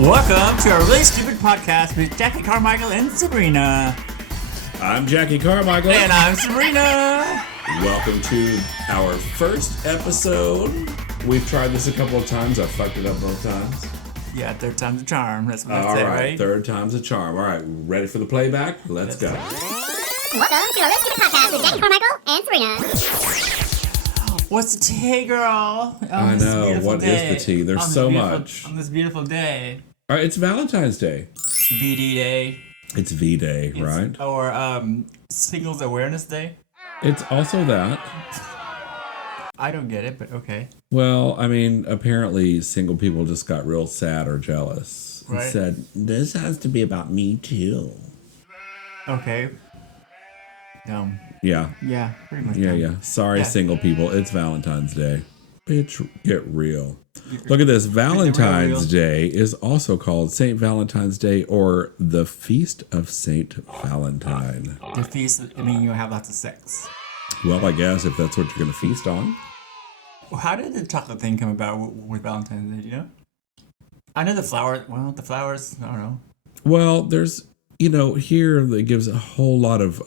Welcome to a really stupid podcast with Jacki, Karmichael, and Sabreena. I'm Jacki Karmichael. And I'm Sabreena. Welcome to our first episode. We've tried this a couple of times. I've fucked it up both times. Yeah, third time's a charm. That's what I All say, right, right? third time's a charm. All right, ready for the playback? Let's go. Welcome to a really stupid podcast with Jacki, Karmichael, and Sabreena. What's the tea, girl? I know. What is the tea? There's so much. On this beautiful day. All right, it's Valentine's Day. VD Day. It's V-Day, right? Or Singles Awareness Day. It's also that. I don't get it, but okay. Well, I mean, apparently single people just got real sad or jealous. Right. And said, this has to be about me too. Okay. Yeah. Yeah, pretty much. Yeah. Sorry, single people. It's Valentine's Day. Bitch, get real. Look at this. Valentine's Day is also called St. Valentine's Day or the Feast of St. Valentine. The feast, I mean, you have lots of sex. Well, I guess if that's what you're going to feast on. Well, how did the chocolate thing come about with Valentine's Day, do you know? I know the flowers, I don't know. Well, there's, here that gives a whole lot of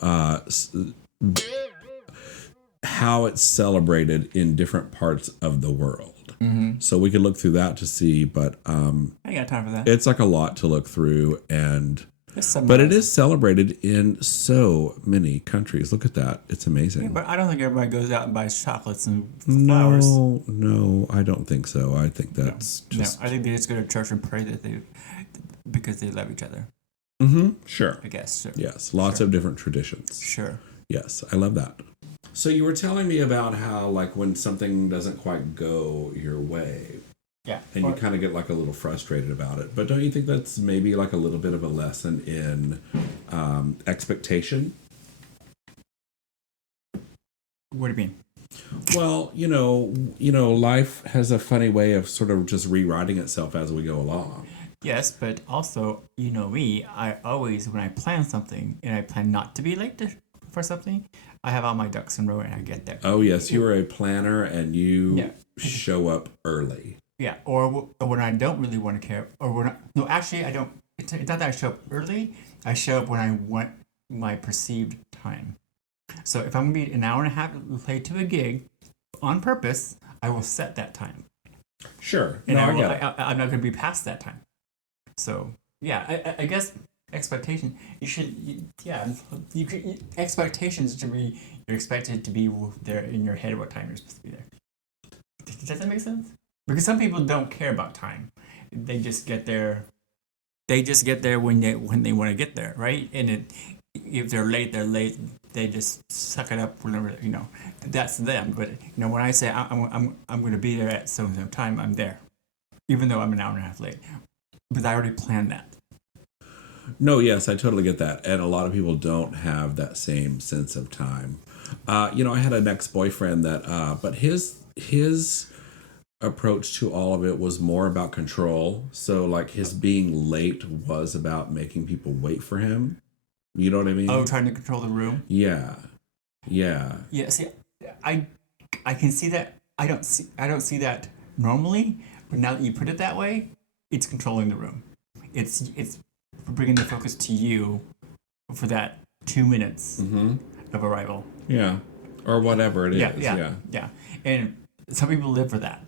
how it's celebrated in different parts of the world. Mm-hmm. So we could look through that to see, but I ain't got time for that. It's like a lot to look through, but it is celebrated in so many countries. Look at that. It's amazing. Yeah, but I don't think everybody goes out and buys chocolates and flowers. No, I don't think so. I think that's just... No, I think they just go to church and pray because they love each other. Mm-hmm. Sure. I guess. Sure. Yes. Lots of different traditions. Sure. Yes. I love that. So you were telling me about how, like, when something doesn't quite go your way, yeah, and you kind of get like a little frustrated about it. But don't you think that's maybe like a little bit of a lesson in expectation? What do you mean? Well, life has a funny way of sort of just rewriting itself as we go along. Yes, but also, me, I always, when I plan something and I plan not to be late for something, I have all my ducks in a row and I get there. Oh, yes. You are a planner and you show up early. Yeah. Or when I don't really want to care. Actually, I don't. It's not that I show up early. I show up when I want my perceived time. So if I'm going to be an hour and a half late to a gig on purpose, I will set that time. Sure. And I'm not going to be past that time. So, yeah, I guess... Expectation. Expectations to be. You're expected to be there in your head what time you're supposed to be there. Does that make sense? Because some people don't care about time. They just get there. They just get there when they want to get there, right? And if they're late, they're late. They just suck it up whenever That's them. But when I say I'm going to be there at so and so time, I'm there, even though I'm an hour and a half late. But I already planned that. No, yes, I totally get that. And a lot of people don't have that same sense of time. I had an ex-boyfriend that, but his approach to all of it was more about control. So, like, his being late was about making people wait for him. You know what I mean? Oh, trying to control the room? Yeah. Yeah, see, I can see that. I don't see that normally, but now that you put it that way, it's controlling the room. It's bringing the focus to you for that 2 minutes of arrival. Yeah. Or whatever it is. Yeah. And some people live for that.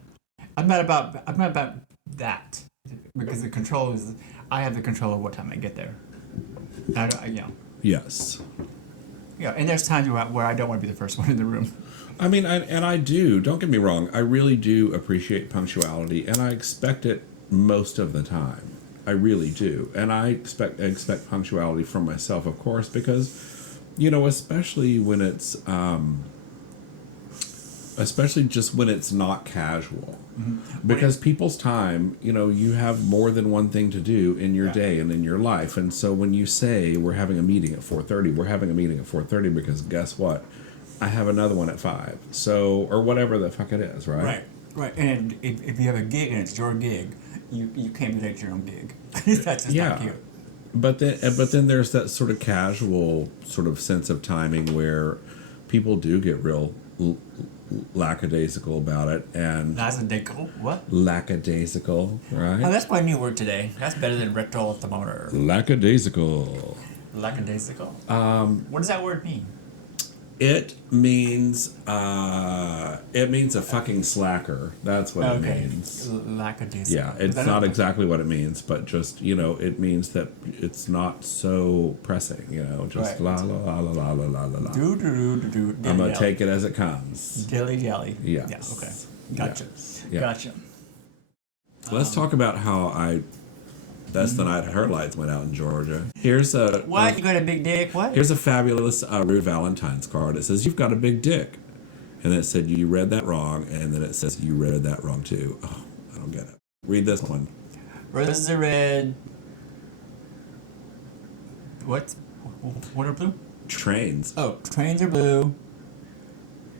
I'm not about that because the control is I have the control of what time I get there. Yes. Yeah, and there's times where I don't want to be the first one in the room. I mean, I do. Don't get me wrong. I really do appreciate punctuality, and I expect it most of the time. I really do. And I expect punctuality from myself, of course, because, especially when it's, especially just when it's not casual. Mm-hmm. Because people's time, you have more than one thing to do in your day and in your life. And so when you say we're having a meeting at 4:30, we're having a meeting at 4:30 because guess what? I have another one at 5. So, or whatever the fuck it is, right? Right. And if you have a gig and it's your gig, you can't make your own gig. That's just not cute. But then there's that sort of casual sort of sense of timing where people do get real lackadaisical about it, and That's a dickle. What? lackadaisical, Oh, right? that's my new word today. That's better than rectal thermometer. Lackadaisical. Lackadaisical. What does that word mean? It means a fucking slacker. That's what it means. Lackadaisical. Yeah, it's not exactly what it means, but just, it means that it's not so pressing, just Right. la la la la la la la la. Do. I'm gonna take it as it comes. Dilly jelly. Yes. Yeah. Okay. Gotcha. Yeah. Gotcha. Let's talk about how that's the night her lights went out in Georgia. Here's a What? You got a big dick? What? Here's a fabulous Rude Valentine's card. It says, "You've got a big dick." And then it said, "You read that wrong." And then it says, "You read that wrong too." Oh, I don't get it. Read this one. Roses are red. What? What are blue? Trains. Oh, trains are blue.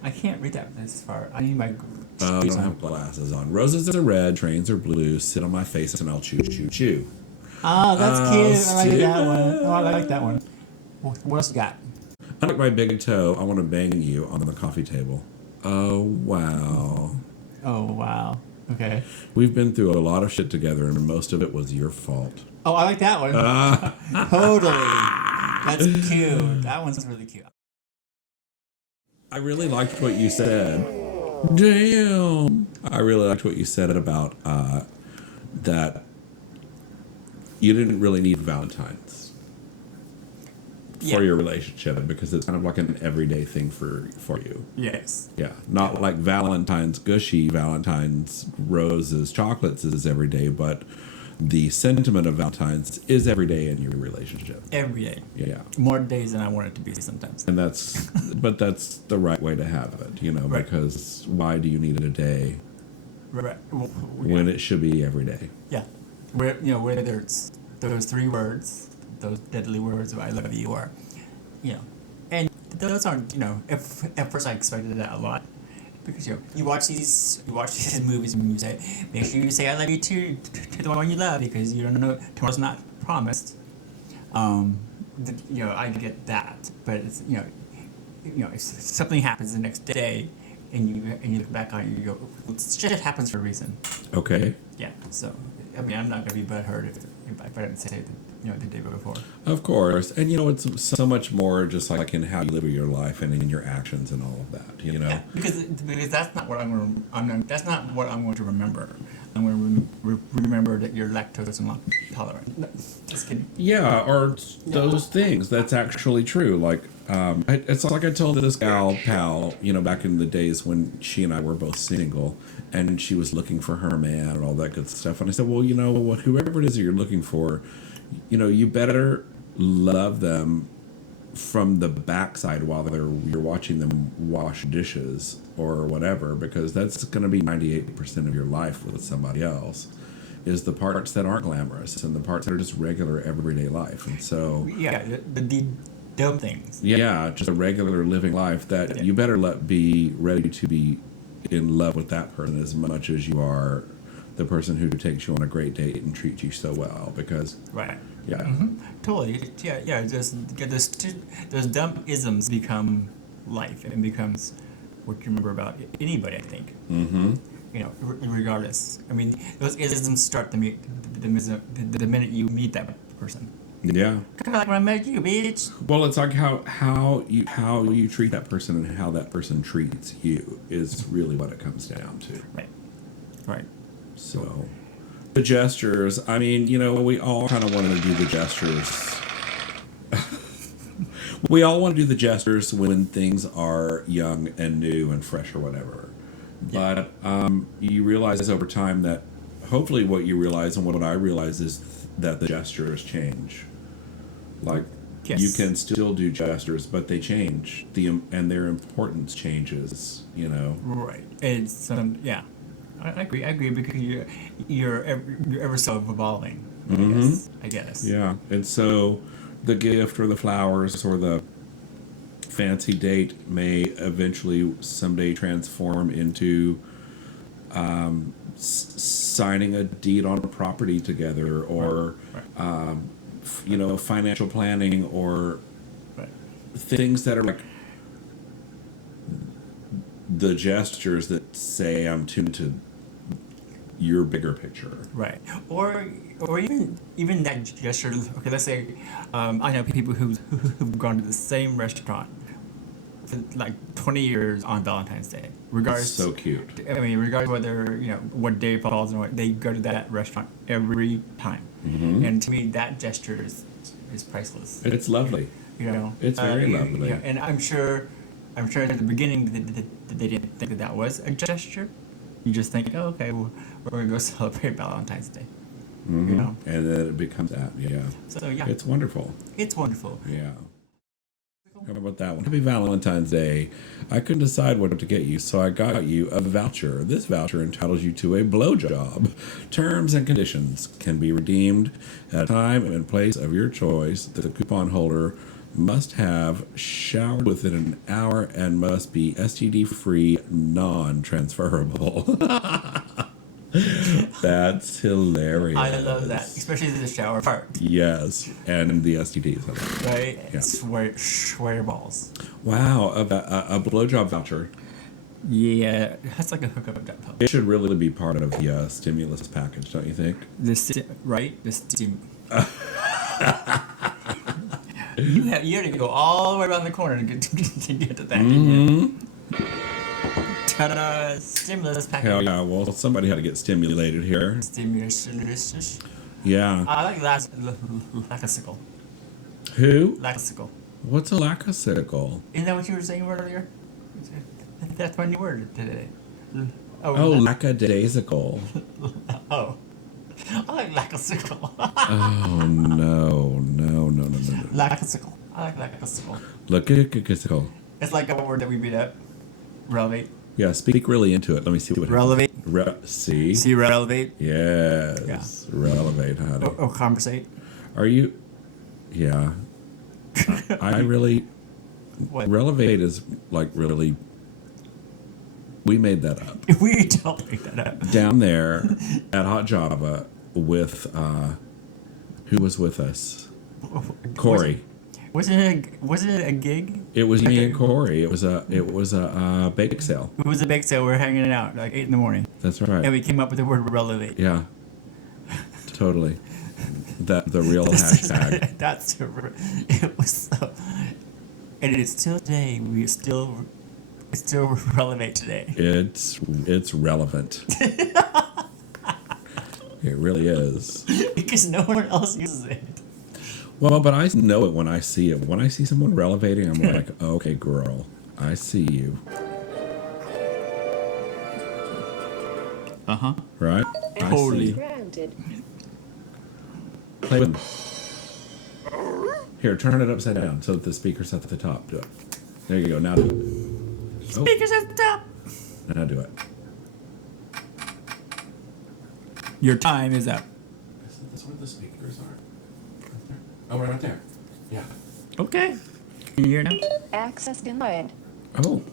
I can't read that this far. I need my. Oh, you don't have glasses on. Roses are red, trains are blue. Sit on my face and I'll chew, chew, chew. Oh, that's cute. I like Stupid. that one. Oh, I like that one. What else you got? Unlike my big toe, I want to bang you on the coffee table. Oh, wow. Oh, wow. Okay. We've been through a lot of shit together, and most of it was your fault. Oh, I like that one. Totally. That's cute. That one's really cute. I really liked what you said. Damn. I really liked what you said about that you didn't really need Valentine's for your relationship because it's kind of like an everyday thing for you. Yes. Yeah. Not like Valentine's gushy, Valentine's roses, chocolates is every day, but the sentiment of Valentine's is every day in your relationship. Every day. Yeah. More days than I want it to be sometimes. And that's the right way to have it, Right. because why do you need it a day Right. Well, when it should be every day? yeah. Whether it's those 3 words, those deadly words of I love you, or, and those aren't, at first I expected that a lot. Because you watch these movies and you say, make sure you say I love you too to the one you love because you don't know tomorrow's not promised. I get that, but it's if something happens the next day and you look back on it, you go, shit happens for a reason. Okay. Yeah. So I'm not gonna be butthurt if I didn't say it the day before. Of course. And it's so much more just like in how you live your life and in your actions and all of that, Yeah, because that's not what that's not what I'm going to remember. I'm going to remember that you're lactose intolerant. No, just kidding. Yeah, or those things. That's actually true. Like, it's like I told this gal pal, back in the days when she and I were both single, and she was looking for her man and all that good stuff. And I said, well, whoever it is that you're looking for, you better love them from the backside while you're watching them wash dishes or whatever, because that's going to be 98% of your life with somebody else, is the parts that aren't glamorous and the parts that are just regular everyday life. And so the dumb things. Yeah, just a regular living life that you better be ready to be in love with that person as much as you are the person who takes you on a great date and treats you so well, because Right. yeah. Mm-hmm. Totally. Yeah. Just get those dumb isms become life and becomes what you remember about anybody. I think. Mm-hmm. Regardless. I mean, those isms start the minute you meet that person. Yeah. Kind of like when I met you, bitch. Well, it's like how you treat that person and how that person treats you is really what it comes down to. Right. So, the gestures. I mean, we all kind of wanted to do the gestures. We all want to do the gestures when things are young and new and fresh or whatever. Yeah. But you realize over time that hopefully what you realize and what I realize is that the gestures change. Like, Yes. you can still do gestures, but they change. And their importance changes, Right. It's I agree because you're ever so evolving. I guess. Yeah. And so the gift or the flowers or the fancy date may eventually someday transform into signing a deed on a property together, or financial planning, or Right. things that are like the gestures that say I'm tuned to your bigger picture. Right. Or even that gesture. Okay, let's say I know people who've gone to the same restaurant for like 20 years on Valentine's Day. Regardless. So cute. I mean, regardless whether what day falls and what, they go to that restaurant every time. Mm-hmm. And to me, that gesture is priceless. It's lovely. It's very lovely. And I'm sure at the beginning that they didn't think that was a gesture. You just think, oh, okay, well, we're gonna go celebrate Valentine's Day. Mm-hmm. And then it becomes that. Yeah. So yeah, it's wonderful. It's wonderful. Yeah. How about that one? Happy Valentine's Day. I couldn't decide what to get you, so I got you a voucher. This voucher entitles you to a blowjob. Terms and conditions can be redeemed at a time and place of your choice. The coupon holder must have showered within an hour and must be STD-free, non-transferable. That's hilarious. I love that, especially the shower part. Yes, and the STDs. Right? Yeah. Swear balls. Wow, a blowjob voucher. Yeah, that's like a hookup. It should really be part of the stimulus package, don't you think? Right? You had to go all the way around the corner to get to that. Mm-hmm. Ta-da! Stimulus package. Hell yeah, well, somebody had to get stimulated here. Stimulus. Yeah. I like lackasicle. Who? Lackasicle. What's a lackasicle? Isn't that what you were saying earlier? That's my new word today. Oh, lackadaisical. Oh. I like lackasicle. Oh, no. Lackasicle. I like lackasicle. Lackasicle. It's like a word that we beat up. Relevate. Yeah, speak really into it. Let me see what Relevate. See? See relevate? Yes. Yeah. Relevate, honey. Or conversate. Are you... Yeah. I really... What? Relevate is like really... We made that up. We don't make that up. Down there at Hot Java with... who was with us? Corey. Was it a gig? It was me and Corey. It was a bake sale. It was a bake sale. We were hanging out like 8 a.m. That's right. And we came up with the word relevate. Yeah. Totally. The real hashtag. It was so, and it is still today. It's still relevant today. It's relevant. It really is. Because no one else uses it. Well, but I know it when I see it. When I see someone relevating, I'm like, okay, girl, I see you. Uh-huh. Right? Totally. Grounded. Play with me. Here, turn it upside down so that the speaker's at the top. Do it. There you go. Now do it. Speakers at the top. Now do it. Your time is up. Isn't this where the speakers are? Oh, right there. Yeah. Okay. Can you hear now? Access denied. Oh.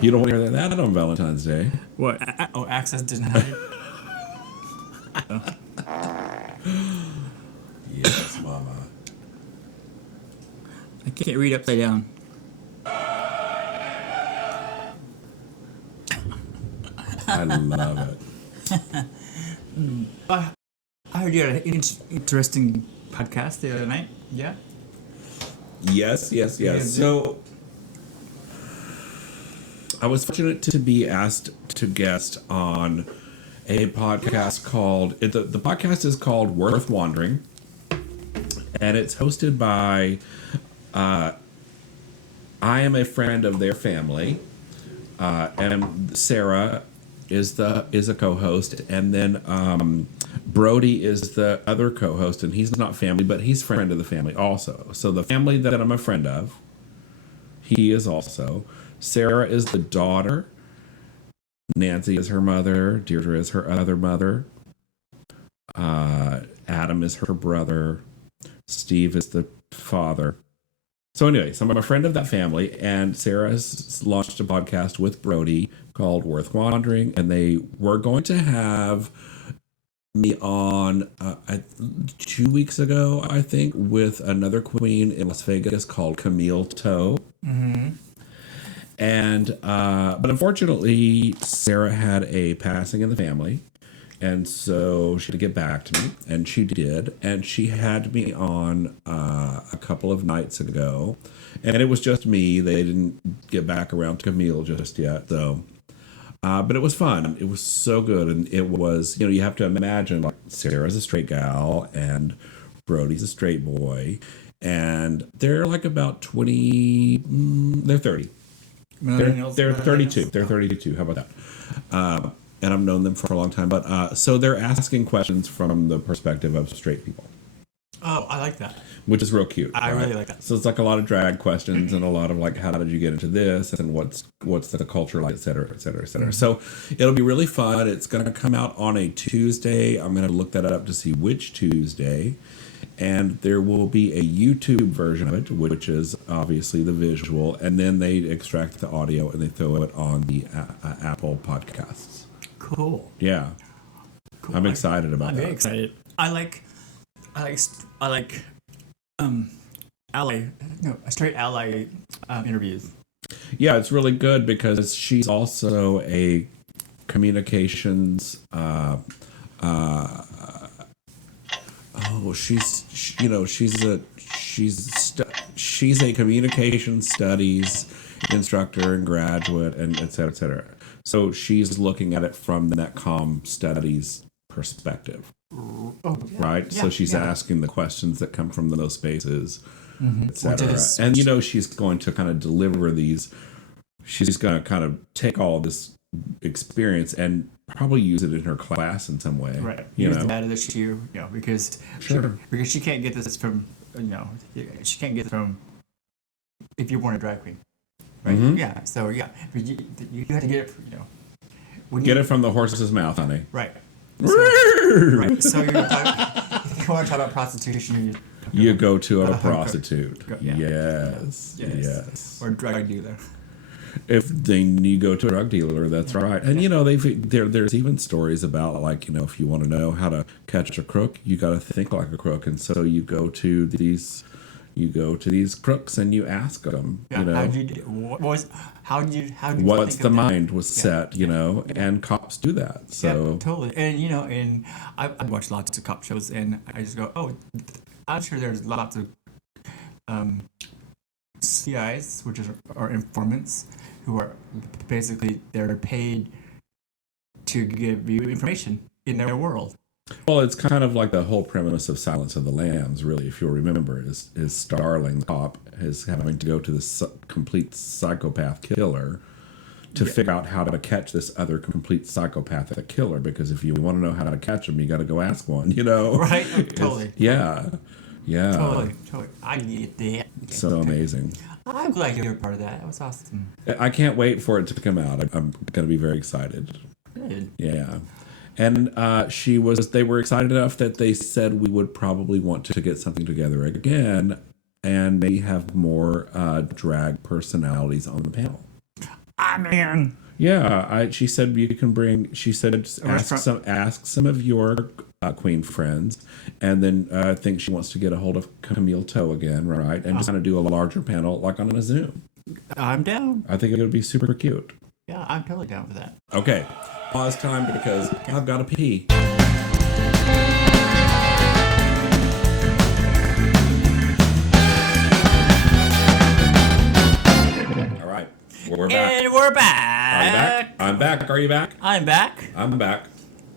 You don't hear that on Valentine's Day. What? Access denied. Yes, mama. I can't read upside down. I love it. I heard you had an interesting podcast the other night. Yeah? Yes. So, I was fortunate to be asked to guest on a podcast called... The podcast is called Worth Wandering. And it's hosted by... I am a friend of their family. And Sarah is a co-host. And then... Brody is the other co-host, and he's not family, but he's friend of the family also. So the family that I'm a friend of, he is also. Sarah is the daughter. Nancy is her mother. Deirdre is her other mother. Adam is her brother. Steve is the father. So anyway, so I'm a friend of that family, and Sarah has launched a podcast with Brody called Worth Wandering, and they were going to have me on 2 weeks ago, I think, with another queen in Las Vegas called Camille Toe. Mm-hmm. And but unfortunately, Sarah had a passing in the family, and so she had to get back to me, and she did, and she had me on a couple of nights ago, and it was just me. They didn't get back around to Camille just yet, so. But it was fun. It was so good, and it was, you have to imagine, like, Sarah's a straight gal, and Brody's a straight boy, and they're like about 20. They're 30. They're 32. They're 32. How about that? And I've known them for a long time. But so they're asking questions from the perspective of straight people. Oh, I like that. Which is real cute. I really like that. So it's like a lot of drag questions and a lot of like, how did you get into this, and what's the culture like, et cetera, et cetera, et cetera. Mm-hmm. So it'll be really fun. It's going to come out on a Tuesday. I'm going to look that up to see which Tuesday. And there will be a YouTube version of it, which is obviously the visual, and then they extract the audio and they throw it on the Apple Podcasts. Cool. Yeah, cool. I'm excited about that. I'm very excited. I like straight ally interviews. Yeah, it's really good because she's also a communications. She's a communication studies instructor and graduate, and et cetera, et cetera. So she's looking at it from the Netcom studies perspective, right? Yeah, so she's asking the questions that come from those spaces, et cetera. And she's going to kind of deliver these. She's going to kind of take all this experience and probably use it in her class in some way, right? Use the data that she, because she can't get this from, she can't get it from if you're born a drag queen, right? Mm-hmm. Yeah. So but you have to get it, get it from the horse's mouth, honey. Right. Right. So you want to talk about prostitution. You go to a prostitute. Yes. Or a drug dealer. If you go to a drug dealer, that's right. And there's even stories about, like, if you want to know how to catch a crook, you got to think like a crook. And so you go to these crooks and you ask them, what's the mind was set, and cops do that. So totally. And I watch lots of cop shows, and I just go, I'm sure there's lots of CIs, which are informants, who are basically, they're paid to give you information in their world. Well, it's kind of like the whole premise of Silence of the Lambs, really, if you'll remember, is Starling, the cop, is having to go to this complete psychopath killer to figure out how to catch this other complete psychopathic killer, because if you want to know how to catch him, you got to go ask one, Right? Totally. Yeah. Totally. I get that. So amazing. I'm glad you're a part of that. That was awesome. I can't wait for it to come out. I'm going to be very excited. Good. Yeah. And they were excited enough that they said we would probably want to get something together again, and maybe have more drag personalities on the panel. I'm in. Yeah, she said you can bring. She said ask some of your queen friends, and then I think she wants to get a hold of Camille Toe again, right? And just kind of do a larger panel, like on a Zoom. I'm down. I think it would be super cute. Yeah, I'm totally down for that. Okay, pause time because I've got to pee. All right, we're back. And we're back. I'm back. Are you back? I'm back. I'm back.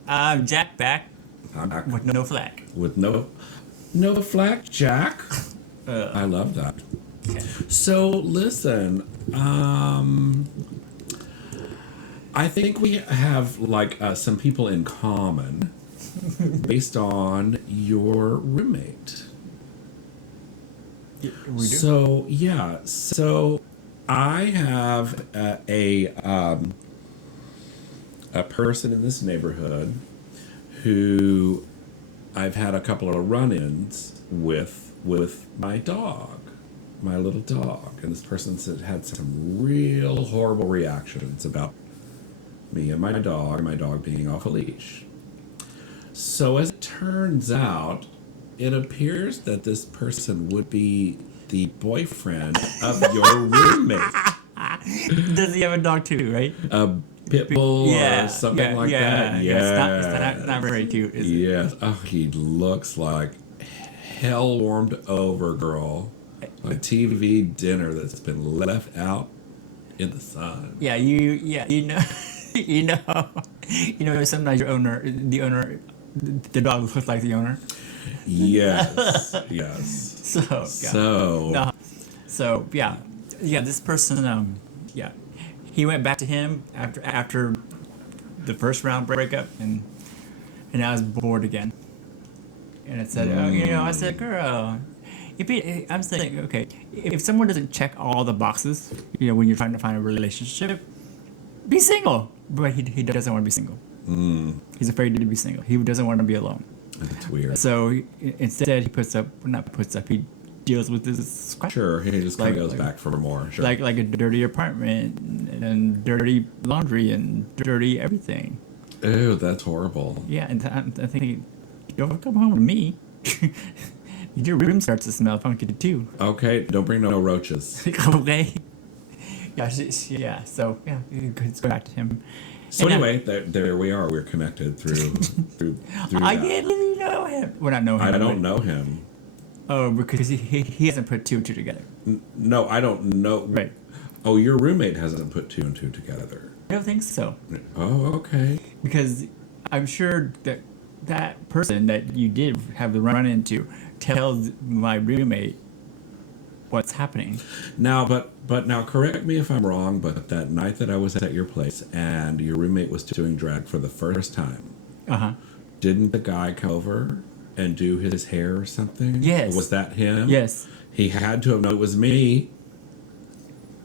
I'm Jack back. I'm back. With no flack. With no flack, Jack. I love that. Okay. So listen, I think we have some people in common based on your roommate. Yeah, we do. So I have a person in this neighborhood who I've had a couple of run-ins with my dog, my little dog. And this person had some real horrible reactions about me and my dog being off a leash. So as it turns out, it appears that this person would be the boyfriend of your roommate. Does he have a dog too, right? A pit bull or something like that? Yeah. It's not very cute, is it? Yes. Oh, he looks like hell warmed over girl. A TV dinner that's been left out in the sun. Yeah, you know, you know. Sometimes the dog looks like the owner. Yes. Yes. So yeah. This person, he went back to him after the first round breakup, and I was bored again. And it said, I said, girl, I'm saying, okay, if someone doesn't check all the boxes, when you're trying to find a relationship, be single. But he doesn't want to be single. He's afraid to be single. He doesn't want to be alone. That's weird. So instead, he deals with this. Sure, he just kind of goes back for more. Sure. Like a dirty apartment and dirty laundry and dirty everything. Ew, that's horrible. Yeah, and I'm thinking, don't come home to me. Your room starts to smell funky too. Okay, don't bring no roaches. Okay. Yeah. So let's go back to him. So anyway, there we are. We're connected through I that. didn't really know him. Well, not know him. I don't know him. Oh, because he hasn't put two and two together. No, I don't know. Right. Oh, your roommate hasn't put two and two together. I don't think so. Oh, okay. Because I'm sure that person that you did have the run into tells my roommate what's happening. Now, but now, correct me if I'm wrong, but that night that I was at your place and your roommate was doing drag for the first time, didn't the guy come over and do his hair or something? Yes. Was that him? Yes. He had to have known it was me.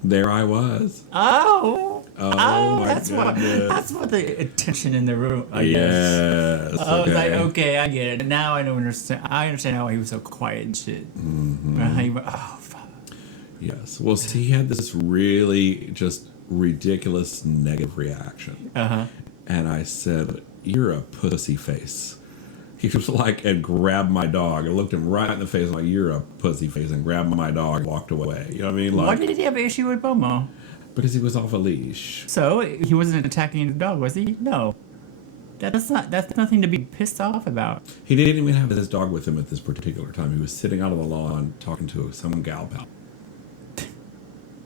There I was. Oh, my that's goodness. that's what the attention in the room. I guess. Yes. I was like, okay, I get it. Now I don't understand. I understand how he was so quiet and shit. He went, oh, fuck. Yes. Well, see, he had this really just ridiculous negative reaction. And I said, "You're a pussy face." He was like, and grabbed my dog. I looked him right in the face. I'm like, "You're a pussy face," and grabbed my dog and walked away. You know what I mean? Why did he have an issue with Bomo? Because he was off a leash. So he wasn't attacking the dog, was he? No. That's nothing to be pissed off about. He didn't even have his dog with him at this particular time. He was sitting out on the lawn talking to some gal pal.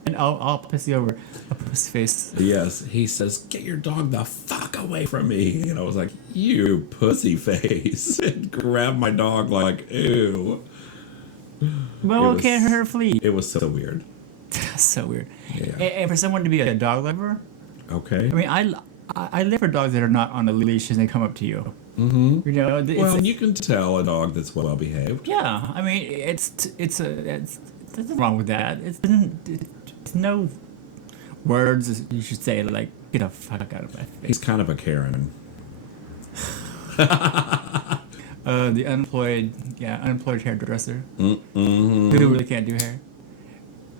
And I'll piss you over. A pussy face. Yes, he says, "Get your dog the fuck away from me." And I was like, "You pussy face." And grabbed my dog like, ew. Well, can't hurt a flea. It was so weird. So weird. Yeah. And for someone to be a dog lover, Okay. I mean, I live for dogs that are not on a leash and they come up to you. Mm-hmm. It's, You can tell a dog that's well behaved. yeah. I mean, it's nothing wrong with that. It's no words you should say like "get the fuck out of my face." He's kind of a Karen. The unemployed hairdresser Mm-hmm. who really can't do hair.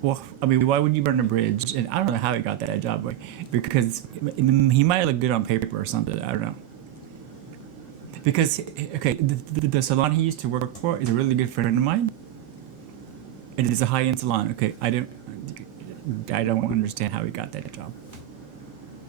Well, I mean, why would you burn a bridge? And I don't know how he got that job, because he might look good on paper or something. I don't know. Because the salon he used to work for is a really good friend of mine. It is a high-end salon. Okay, I don't understand how he got that job.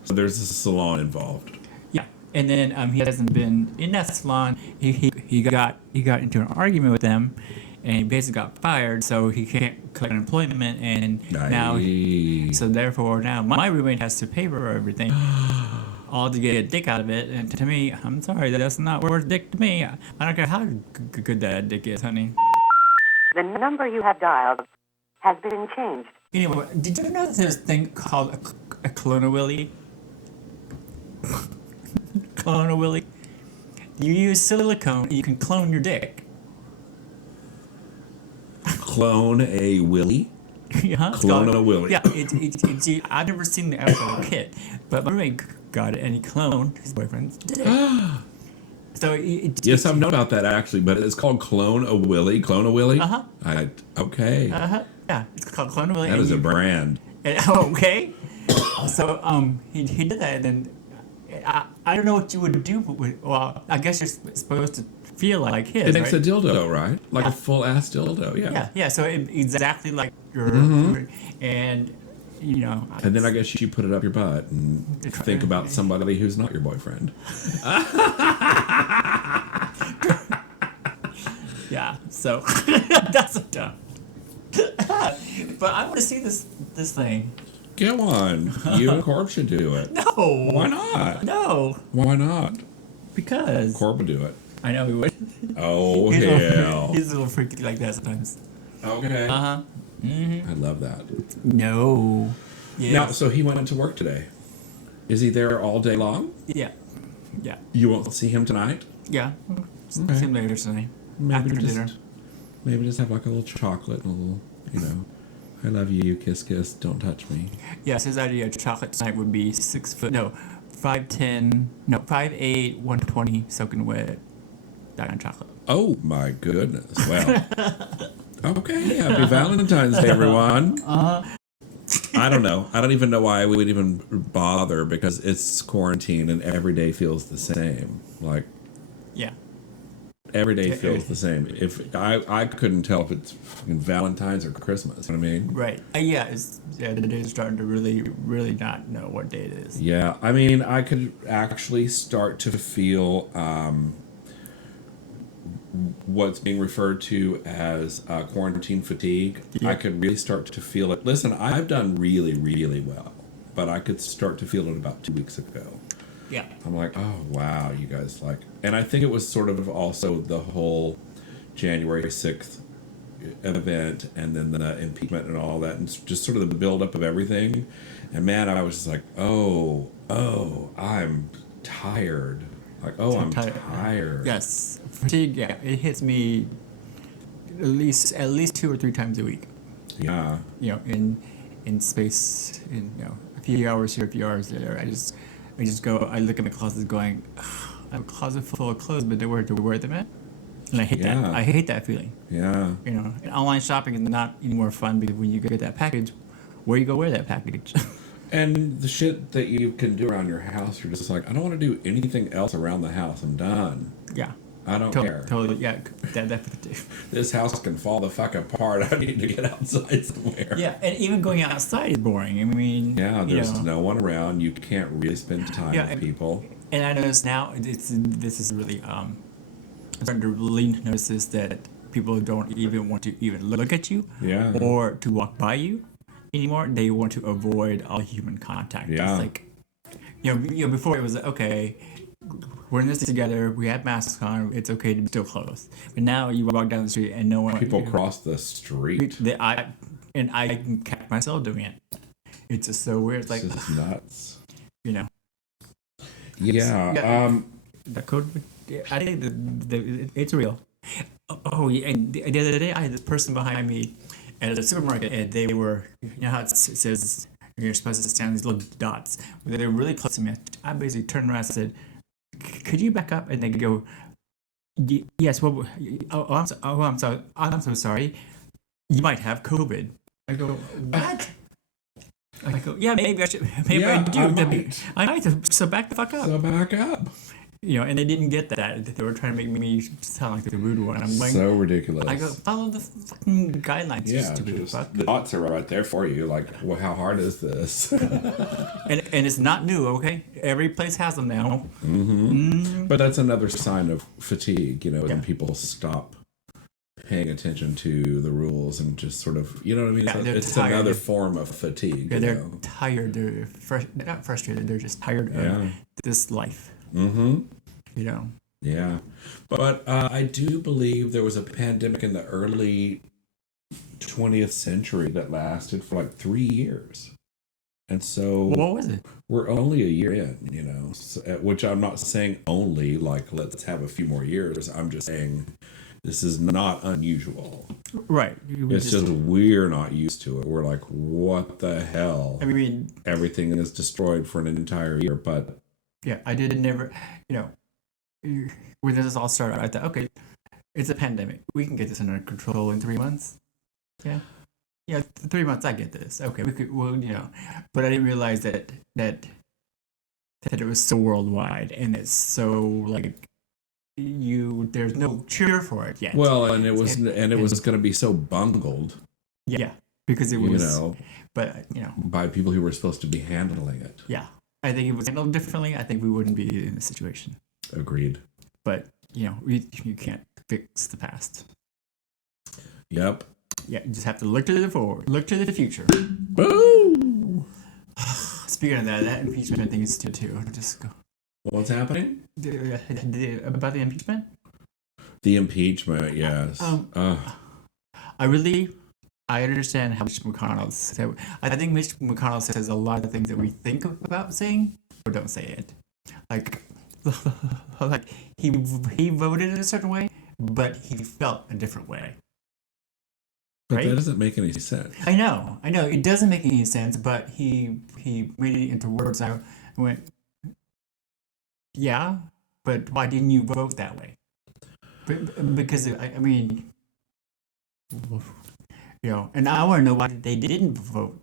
So there's a salon involved. Yeah, and then he hasn't been in that salon. He got into an argument with them, and he basically got fired. So he can't collect unemployment, and now so therefore now my roommate has to pay for everything, all to get a dick out of it. And to me, I'm sorry, that's not worth dick to me. I don't care how good that dick is, honey. The number you have dialed has been changed. Anyway, did you know that there's a thing called a Clone-a-Willy? Clone-a-Willy? You use silicone, you can clone your dick. Clone-a-Willy? Yeah, Clone-a-Willy. Yeah, I've never seen the actual kit, but my roommate got it and he cloned his boyfriend's dick. So Yes, I've known about that actually, but it's called Clone-a-Willy. Clone-a-Willy? Okay. Yeah, it's called Clone-a-Willy. That is a brand. Okay. So he did that, and then I don't know what you would do with. Well, I guess you're supposed to feel like his. It makes right? a dildo, right? Like a full ass dildo. Yeah. Yeah. So exactly like your and you know. And then I guess you put it up your butt and think about somebody who's not your boyfriend. Yeah. So that's dumb. But I want to see this thing. Go on. You and Corb should do it. No. Why not? No. Why not? Because Corb would do it. I know he would. Oh, He's hell. he's a little freaky like that sometimes. Okay. Uh-huh. I love that. No. Yes. Now, so he went into work today. Is he there all day long? Yeah. Yeah. You won't see him tonight? Yeah. Okay. See him later tonight. Maybe After just, dinner. maybe just have like a little chocolate and a little, I love you, kiss, kiss, don't touch me. Yes, his idea of chocolate tonight would be 5'8", 120, soaking wet, diamond chocolate. Oh my goodness. Well. Okay, happy Valentine's Day, everyone. I don't know. I don't even know why we would even bother because it's quarantine and every day feels the same. Like, Yeah. every day feels the same. If I couldn't tell if it's fucking Valentine's or Christmas. You know what I mean? Right. The days are starting to really not know what day it is. Yeah, I mean, I could actually start to feel what's being referred to as quarantine fatigue. Yeah. I could really start to feel it. Listen, I've done really, really well, but I could start to feel it about 2 weeks ago. Yeah. I'm like, oh, wow, you guys like... And I think it was sort of also the whole January 6th event and then the impeachment and all that and just sort of the buildup of everything. And man, I was just like, oh, I'm tired. Like, oh, I'm tired. Yes. Fatigue, yeah. It hits me at least 2 or 3 times a week. Yeah. In space, a few hours here, a few hours there. I just go, I look at my closet going, I have a closet full of clothes, but nowhere to wear them at. And I hate that. I hate that feeling. Yeah. And online shopping is not any more fun because when you get that package, where you go wear that package? And the shit that you can do around your house, you're just like, I don't want to do anything else around the house. I'm done. Yeah. I don't care. Totally, yeah. That This house can fall the fuck apart. I need to get outside somewhere. Yeah, and even going outside is boring. I mean, Yeah, there's no one around. You can't really spend time with people. And I notice now, this is really, I'm starting to really notice this, that people don't even want to even look at you or to walk by you anymore. They want to avoid all human contact. Yeah. It's like, before it was like, okay, we're in this together, we have masks on, it's okay to be still close. But now you walk down the street and no one... People cross the street. I can catch myself doing it. It's just so weird. It's like... It's just nuts. Yeah. The code... I think it's real. Oh, yeah, and the other day I had this person behind me at a supermarket and they were... You know how it says you're supposed to stand on these little dots? They were really close to me. I basically turned around and said, could you back up? And they go, yes, well, I'm so sorry. You might have COVID. I go, what? I go, yeah, maybe I should, maybe I do. I might. So back the fuck up. So back up. And they didn't get that. They were trying to make me sound like the rude one. I'm like, so ridiculous. I go, follow the fucking guidelines. Yeah, the dots are right there for you. Like, well, how hard is this? and it's not new, okay? Every place has them now. But that's another sign of fatigue, when people stop paying attention to the rules and just sort of, you know what I mean? Yeah, it's tired. another form of fatigue. Yeah, they're tired. They're not frustrated. They're just tired of this life. Yeah. But I do believe there was a pandemic in the early 20th century that lasted for like 3 years. And so... What was it? We're only a year in, which I'm not saying only, like, let's have a few more years. I'm just saying this is not unusual. Right. It's just we're not used to it. We're like, what the hell? I mean... Everything is destroyed for an entire year, but... Yeah, I did never, when this all started, I thought, okay, it's a pandemic. We can get this under control in 3 months. Yeah. Yeah, 3 months, I get this. Okay, we could, but I didn't realize that that it was so worldwide and it's so like there's no cure for it yet. Well, and it was going to be so bungled. Yeah, because it was, but by people who were supposed to be handling it. Yeah, I think if it was handled differently, I think we wouldn't be in this situation. Agreed. But you can't fix the past. Yep. Yeah, you just have to look to the forward, look to the future. Boo! Speaking of that impeachment thing is too. Just go. What's happening? About the impeachment? The impeachment, yes. I understand how Mitch McConnell said. I think Mitch McConnell says a lot of things that we think about saying, but don't say it. Like he voted in a certain way, but he felt a different way. But right? That doesn't make any sense. I know. It doesn't make any sense, but he made it into words. I went, yeah, but why didn't you vote that way? Because, and I want to know why they didn't vote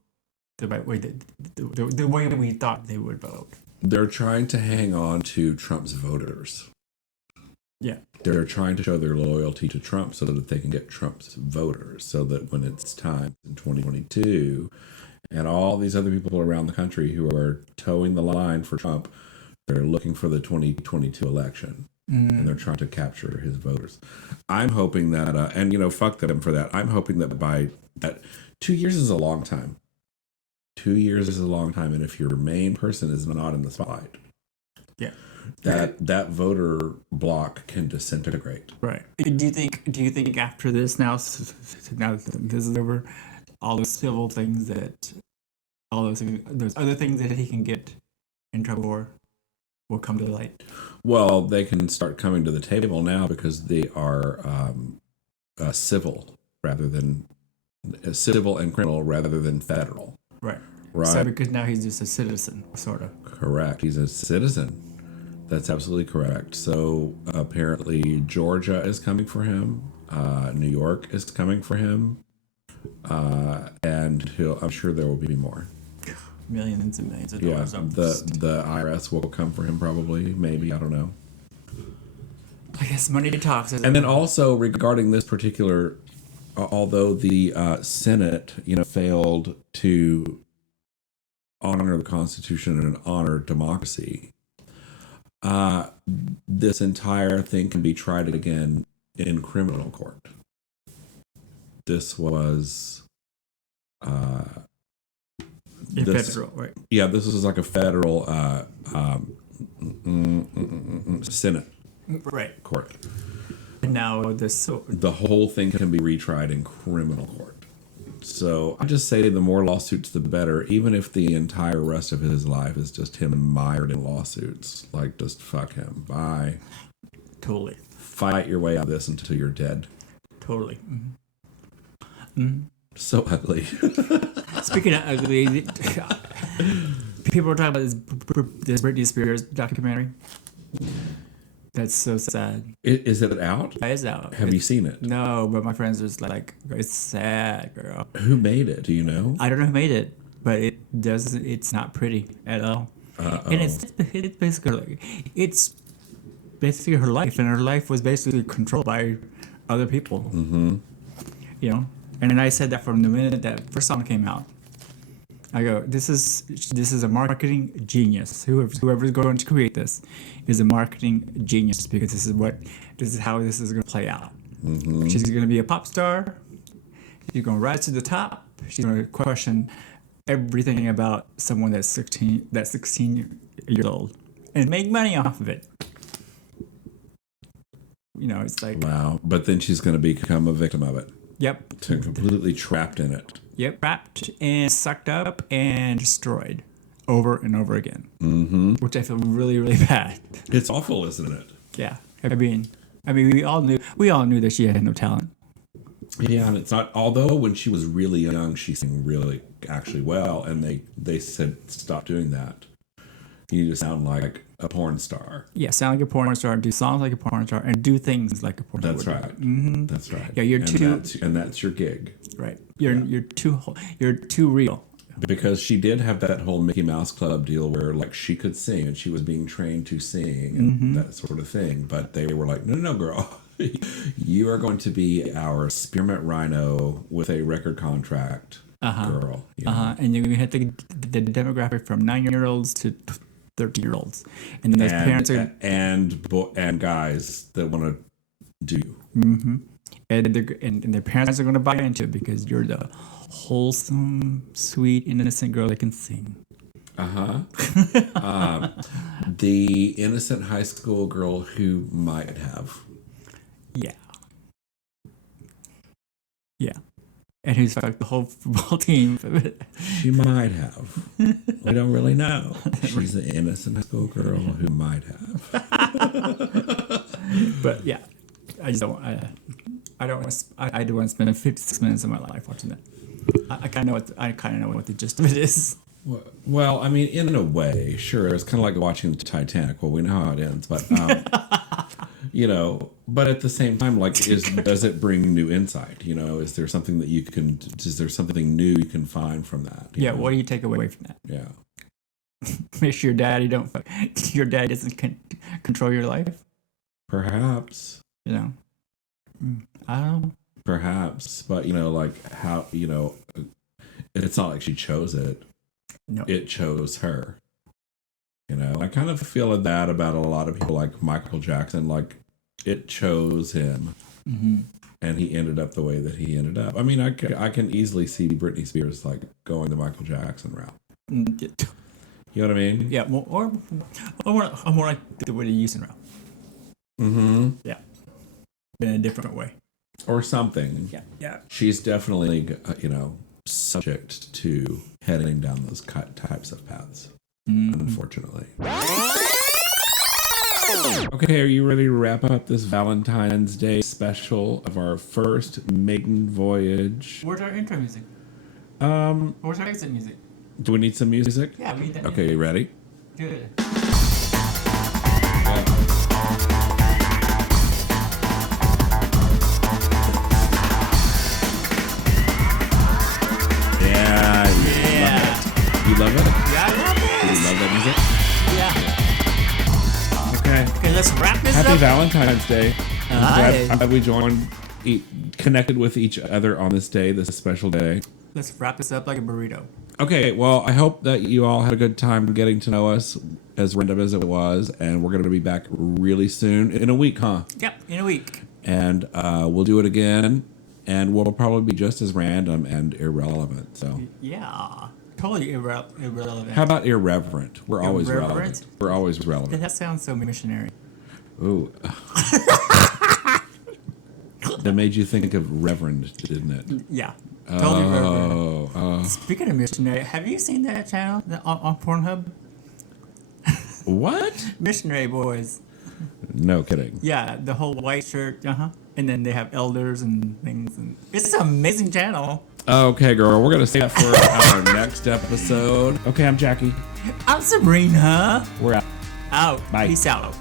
the right way, the way that we thought they would vote. They're trying to hang on to Trump's voters. Yeah. They're trying to show their loyalty to Trump so that they can get Trump's voters, so that when it's time in 2022 and all these other people around the country who are towing the line for Trump, they're looking for the 2022 election. And they're trying to capture his voters. I'm hoping that, fuck them for that. I'm hoping that by that 2 years is a long time. 2 years is a long time, and if your main person is not in the spotlight, that voter block can disintegrate. Right. Do you think after this now that this is over, all those civil things there's other things that he can get in trouble for will come to light? Well, they can start coming to the table now because they are civil and criminal rather than federal. Right. Right. So because now he's just a citizen, sort of. Correct. He's a citizen. That's absolutely correct. So apparently Georgia is coming for him. New York is coming for him. And I'm sure there will be more. Millions and millions of dollars. The IRS will come for him probably, maybe, I don't know. I guess money talks. And then also regarding this particular, although the Senate, failed to honor the Constitution and honor democracy, this entire thing can be tried again in criminal court. This was federal, right? Yeah, this is like a federal Senate court. And now the whole thing can be retried in criminal court. So I just say the more lawsuits, the better. Even if the entire rest of his life is just him mired in lawsuits, like just fuck him. Bye. Totally. Fight your way out of this until you're dead. Totally. So ugly. Speaking of ugly, people were talking about this Britney Spears documentary. That's so sad. Is it out? It is out. Have you seen it? No, but my friends was like, it's sad, girl. Who made it? Do you know? I don't know who made it, but it's not pretty at all. And it's basically her life, and her life was basically controlled by other people. Mm-hmm. And then I said that from the minute that first song came out. I go, this is a marketing genius. Whoever's going to create this is a marketing genius, because this is how this is going to play out. Mm-hmm. She's going to be a pop star. She's going to rise to the top. She's going to question everything about someone that's 16 years old and make money off of it. It's like, wow. But then she's going to become a victim of it. Yep. Completely trapped in it. Yep, trapped and sucked up and destroyed over and over again. Mm-hmm. Which I feel really, really bad. It's awful, isn't it? Yeah. I mean, we all knew that she had no talent. Yeah, and it's not. Although when she was really young, she sang really actually well, and they said stop doing that. You need to sound like a porn star. Yeah, sound like a porn star, do songs like a porn star, and do things like a porn star. That's right. Mm-hmm. That's right. Yeah, and that's your gig. Right. You're too real. Because she did have that whole Mickey Mouse Club deal where like she could sing and she was being trained to sing and that sort of thing. But they were like, no, girl, you are going to be our spearmint rhino with a record contract girl. You know? And you're going to hit the demographic from 9-year-olds to 30-year-olds. And those parents are... And guys that want to do you. Mm-hmm. And their parents are going to buy into it because you're the wholesome, sweet, innocent girl that can sing. The innocent high school girl who might have. Yeah. And who's fucked the whole football team. She might have. We don't really know. She's the innocent high school girl who might have. But yeah, I just don't. I don't want to. I do want to spend 56 minutes of my life watching that. I kind of know what the gist of it is. Well, I mean, in a way, sure. It's kind of like watching the Titanic. Well, we know how it ends, but you know. But at the same time, like, does it bring new insight? You know, is there something that you can? Is there something new you can find from that? Yeah. know? What do you take away from that? Yeah. Make sure your dad doesn't control your life. Perhaps. You know. I don't know. Perhaps, but you know, like how it's not like she chose it. No. It chose her. You know, I kind of feel that about a lot of people, like Michael Jackson. Like, it chose him, and he ended up the way that he ended up. I mean, I can easily see Britney Spears like going the Michael Jackson route. You know what I mean? Yeah, or more like the Whitney Houston route. Yeah, in a different way. Or something. Yeah. She's definitely, subject to heading down those types of paths. Unfortunately. Okay, are you ready to wrap up this Valentine's Day special of our first maiden voyage? Where's our intro music? Where's our exit music? Do we need some music? Yeah, we need that. Okay, you ready? Good. You love it? Yeah, I love it. You love that music? Yeah. Okay. Okay, let's wrap this Happy up. Valentine's Day. Hi. Glad we joined, connected with each other on this day, this special day. Let's wrap this up like a burrito. Okay, well, I hope that you all had a good time getting to know us, as random as it was, and we're going to be back really soon, in a week, huh? Yep, in a week. And we'll do it again, and we'll probably be just as random and irrelevant, so... Yeah. Totally irrelevant. How about irreverent? We're always Irreverent? relevant. We're always relevant. That sounds so missionary. Ooh. That made you think of Reverend, didn't it? Yeah. Totally irrelevant. Oh. Speaking of missionary, have you seen that channel on Pornhub? What? Missionary Boys. No kidding. Yeah, the whole white shirt, and then they have elders and things. And it's an amazing channel. Okay, girl, we're going to save that for our next episode. Okay, I'm Jackie. I'm Sabreena. We're out. Out. Bye. Peace out.